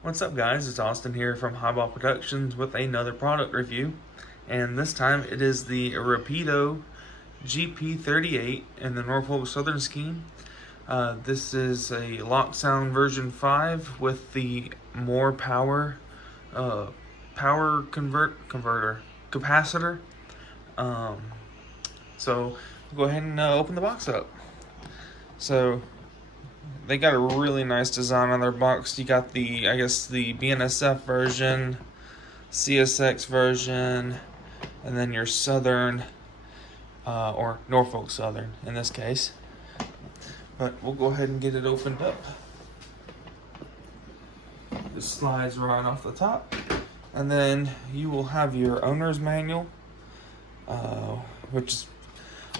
What's up, guys? It's Austin here from Highball Productions with another product review, and this time it is the Rapido GP38 in the Norfolk Southern scheme. This is a lock sound version 5 with the more power converter capacitor. So go ahead and open the box up. So they got a really nice design on their box. You got the, I guess, the BNSF version, CSX version, and then your Southern, or Norfolk Southern in this case. But we'll go ahead and get it opened up. It slides right off the top. And then you will have your owner's manual, which is,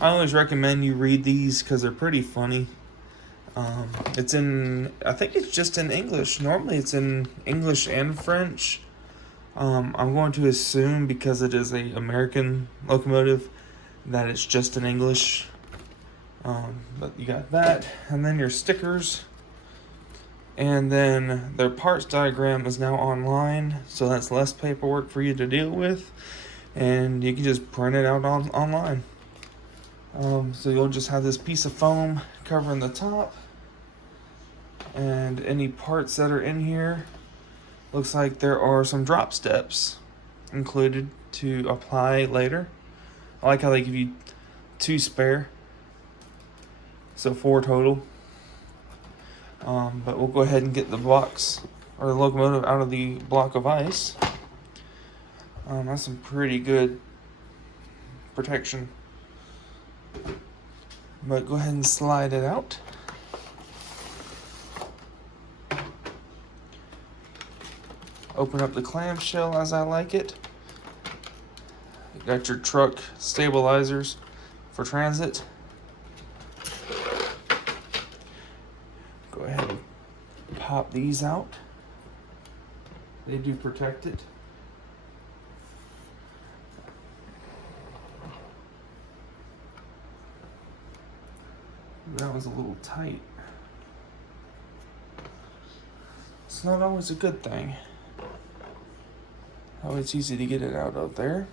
I always recommend you read these because they're pretty funny. It's in, I think it's just in English. Normally it's in English and French. I'm going to assume, because it is a American locomotive, that it's just in English. But you got that, and then your stickers. And then their parts diagram is now online, so that's less paperwork for you to deal with. And you can just print it out online. So you'll just have this piece of foam covering the top. And any parts that are in here, looks like there are some drop steps included to apply later. I like how they give you 2 spare, so 4 total. But we'll go ahead and get the box, or the locomotive, out of the block of ice. That's some pretty good protection. But go ahead and slide it out. Open up the clamshell as I like it. You got your truck stabilizers for transit. Go ahead and pop these out. They do protect it. That was a little tight. It's not always a good thing. Oh, it's easy to get it out of there.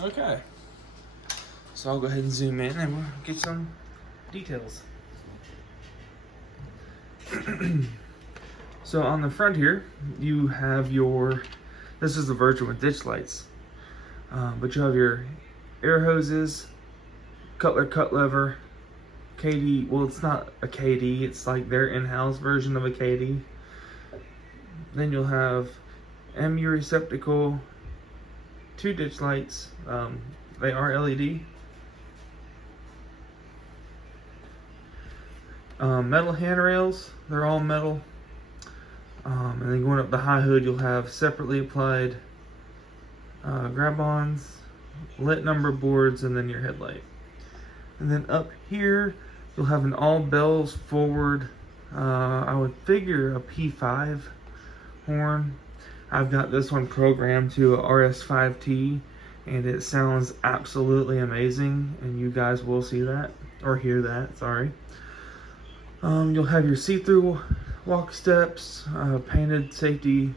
Okay. So I'll go ahead and zoom in and we'll get some details. So on the front here, you have your, this is the version with ditch lights. But you have your air hoses, Cutler cut lever, KD, well, it's not a KD, it's like their in-house version of a KD. Then you'll have MU receptacle, 2 ditch lights, they are LED. Metal handrails, they're all metal. And then going up the high hood, you'll have separately applied grab-ons, lit number boards, and then your headlight. And then up here, you'll have an all bells forward, I would figure a P5 horn. I've got this one programmed to a RS5T, and it sounds absolutely amazing, and you guys will see that, or hear that, sorry. You'll have your see-through walk steps, painted safety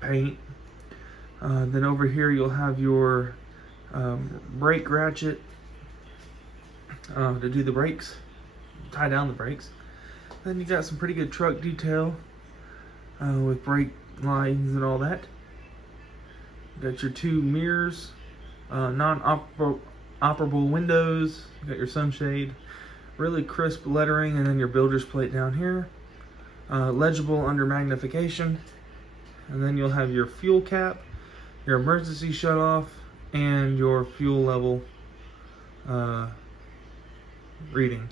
paint. Then over here you'll have your brake ratchet to do the brakes, tie down the brakes. Then you got some pretty good truck detail with brake lines and all that. You got your 2 mirrors, non-operable windows, you got your sunshade, really crisp lettering, and then your builder's plate down here, legible under magnification. And then you'll have your fuel cap, your emergency shutoff, and your fuel level reading.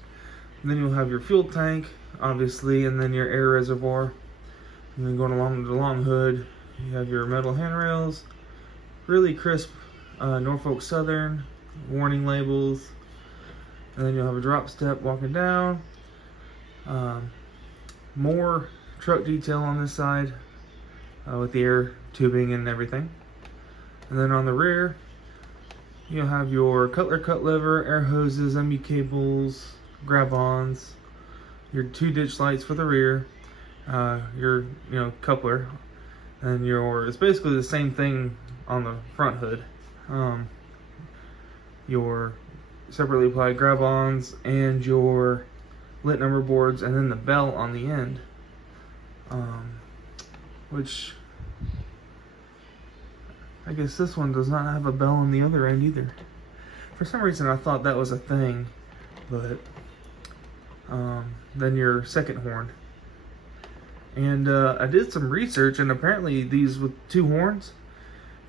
And then you'll have your fuel tank, obviously, and then your air reservoir. And then going along the long hood, you have your metal handrails, really crisp Norfolk Southern, warning labels. And then you'll have a drop step walking down. More truck detail on this side with the air tubing and everything. And then on the rear, you'll have your Cutler cut lever, air hoses, MU cables, grab-ons, your 2 ditch lights for the rear, your coupler, and it's basically the same thing on the front hood. Your separately applied grab-ons and your lit number boards, and then the bell on the end, which I guess this one does not have a bell on the other end either. For some reason I thought that was a thing, but then your second horn. And I did some research, and apparently these with two horns,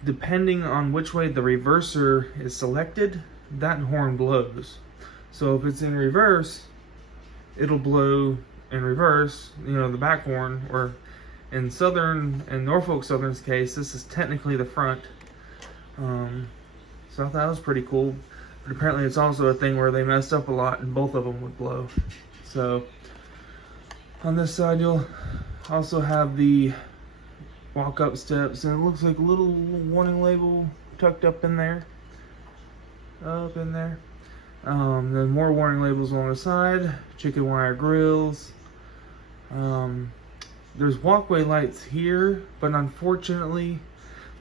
depending on which way the reverser is selected, that horn blows. So if it's in reverse, it'll blow in reverse, the back horn, or in Norfolk Southern's case, this is technically the front. So I thought that was pretty cool. But apparently it's also a thing where they messed up a lot and both of them would blow. So on this side, you'll also have the walk-up steps, and it looks like a little warning label tucked up in there. Then more warning labels along the side, chicken wire grills. There's walkway lights here, but unfortunately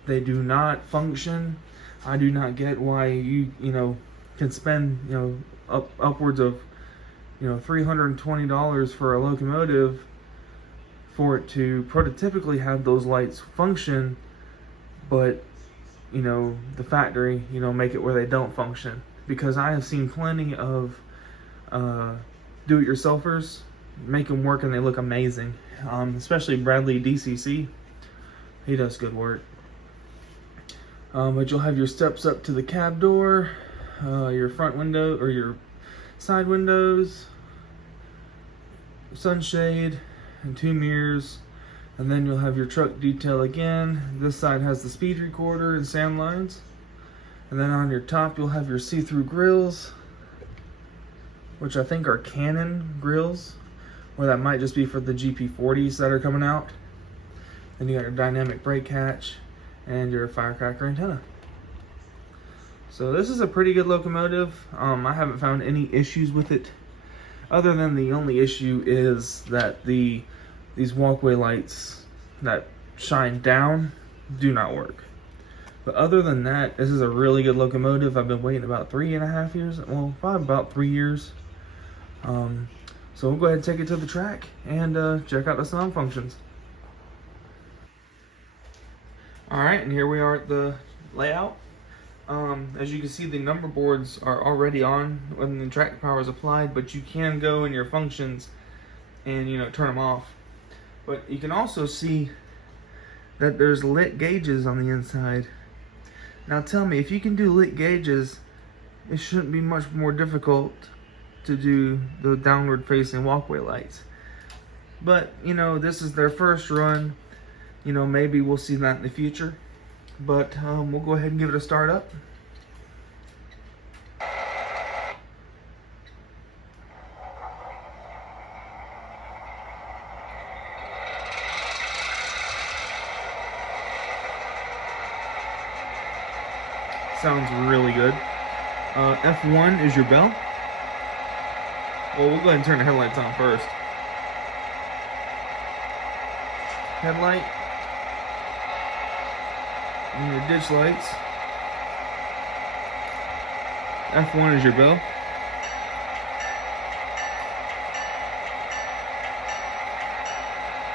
they do not function. I do not get why you can spend upwards of $320 for a locomotive for it to prototypically have those lights function, but the factory make it where they don't function. Because I have seen plenty of do-it-yourselfers make them work and they look amazing, especially Bradley DCC. He does good work. But you'll have your steps up to the cab door, your front window or your side windows, sunshade, and 2 mirrors. And then you'll have your truck detail again. This side has the speed recorder and sound lines. And then on your top, you'll have your see-through grills, which I think are Canon grills, or that might just be for the GP40s that are coming out. Then you got your dynamic brake hatch and your firecracker antenna. So this is a pretty good locomotive. I haven't found any issues with it, other than the only issue is that these walkway lights that shine down do not work. But other than that, this is a really good locomotive. I've been waiting about 3.5 years, well, probably about 3 years. So we'll go ahead and take it to the track and check out the sound functions. Alright, and here we are at the layout. As you can see, the number boards are already on when the track power is applied, but you can go in your functions and turn them off. But you can also see that there's lit gauges on the inside. Now tell me, if you can do lit gauges, it shouldn't be much more difficult to do the downward facing walkway lights. But this is their first run. Maybe we'll see that in the future. But we'll go ahead and give it a start up. Sounds really good. F1 is your bell. Well, we'll go ahead and turn the headlights on first. Headlight. And your ditch lights. F1 is your bell.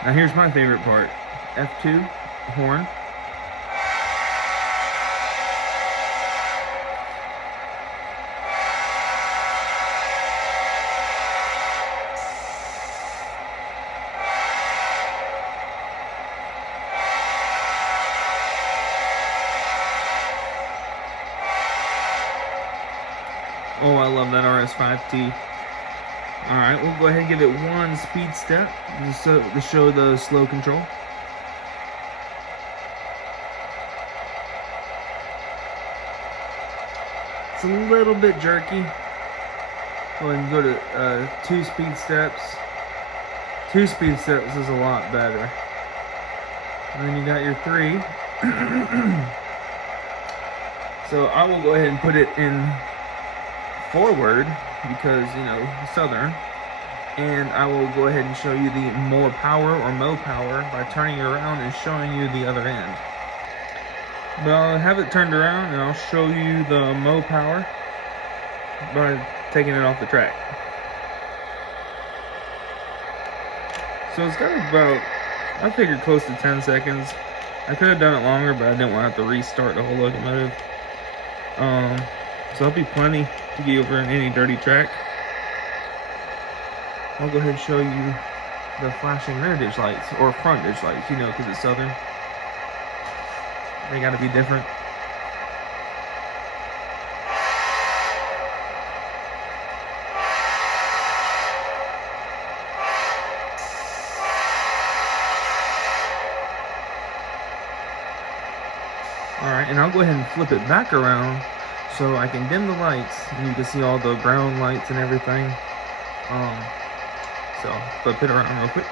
Now here's my favorite part. F2, horn. Oh, I love that RS5T. Alright, we'll go ahead and give it one speed step to show the slow control. It's a little bit jerky. Go ahead and go to 2 speed steps. 2 speed steps is a lot better. And then you got your 3. So I will go ahead and put it in forward because Southern, and I will go ahead and show you the more power or mo power by turning it around and showing you the other end. But I'll have it turned around and I'll show you the mo power by taking it off the track. So it's got about, I figured close to 10 seconds. I could have done it longer, but I didn't want to have to restart the whole locomotive. So that'll be plenty to get over any dirty track. I'll go ahead and show you the flashing rear ditch lights, or front ditch lights, you know, because it's southern. They gotta be different. Alright, and I'll go ahead and flip it back around so I can dim the lights and you can see all the ground lights and everything. So flip it around real quick.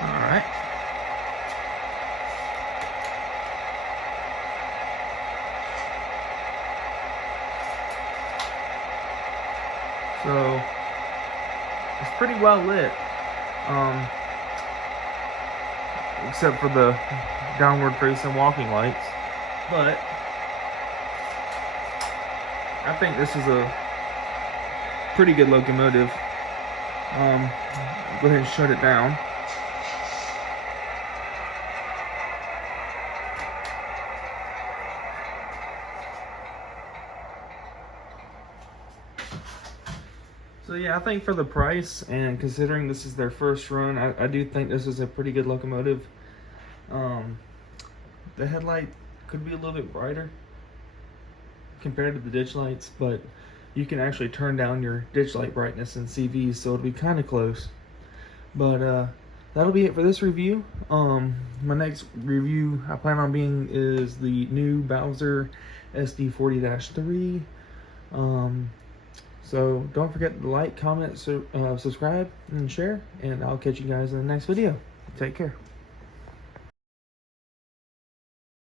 Alright. So it's pretty well lit, except for the downward facing walking lights. But I think this is a pretty good locomotive. Go ahead and shut it down. So yeah, I think for the price and considering this is their first run, I do think this is a pretty good locomotive. The headlight could be a little bit brighter compared to the ditch lights, but you can actually turn down your ditch light brightness in CVs, so it'll be kind of close. But that'll be it for this review. My next review I plan on being is the new Bowser SD40-3. So don't forget to like, comment, subscribe, and share, and I'll catch you guys in the next video. Take care.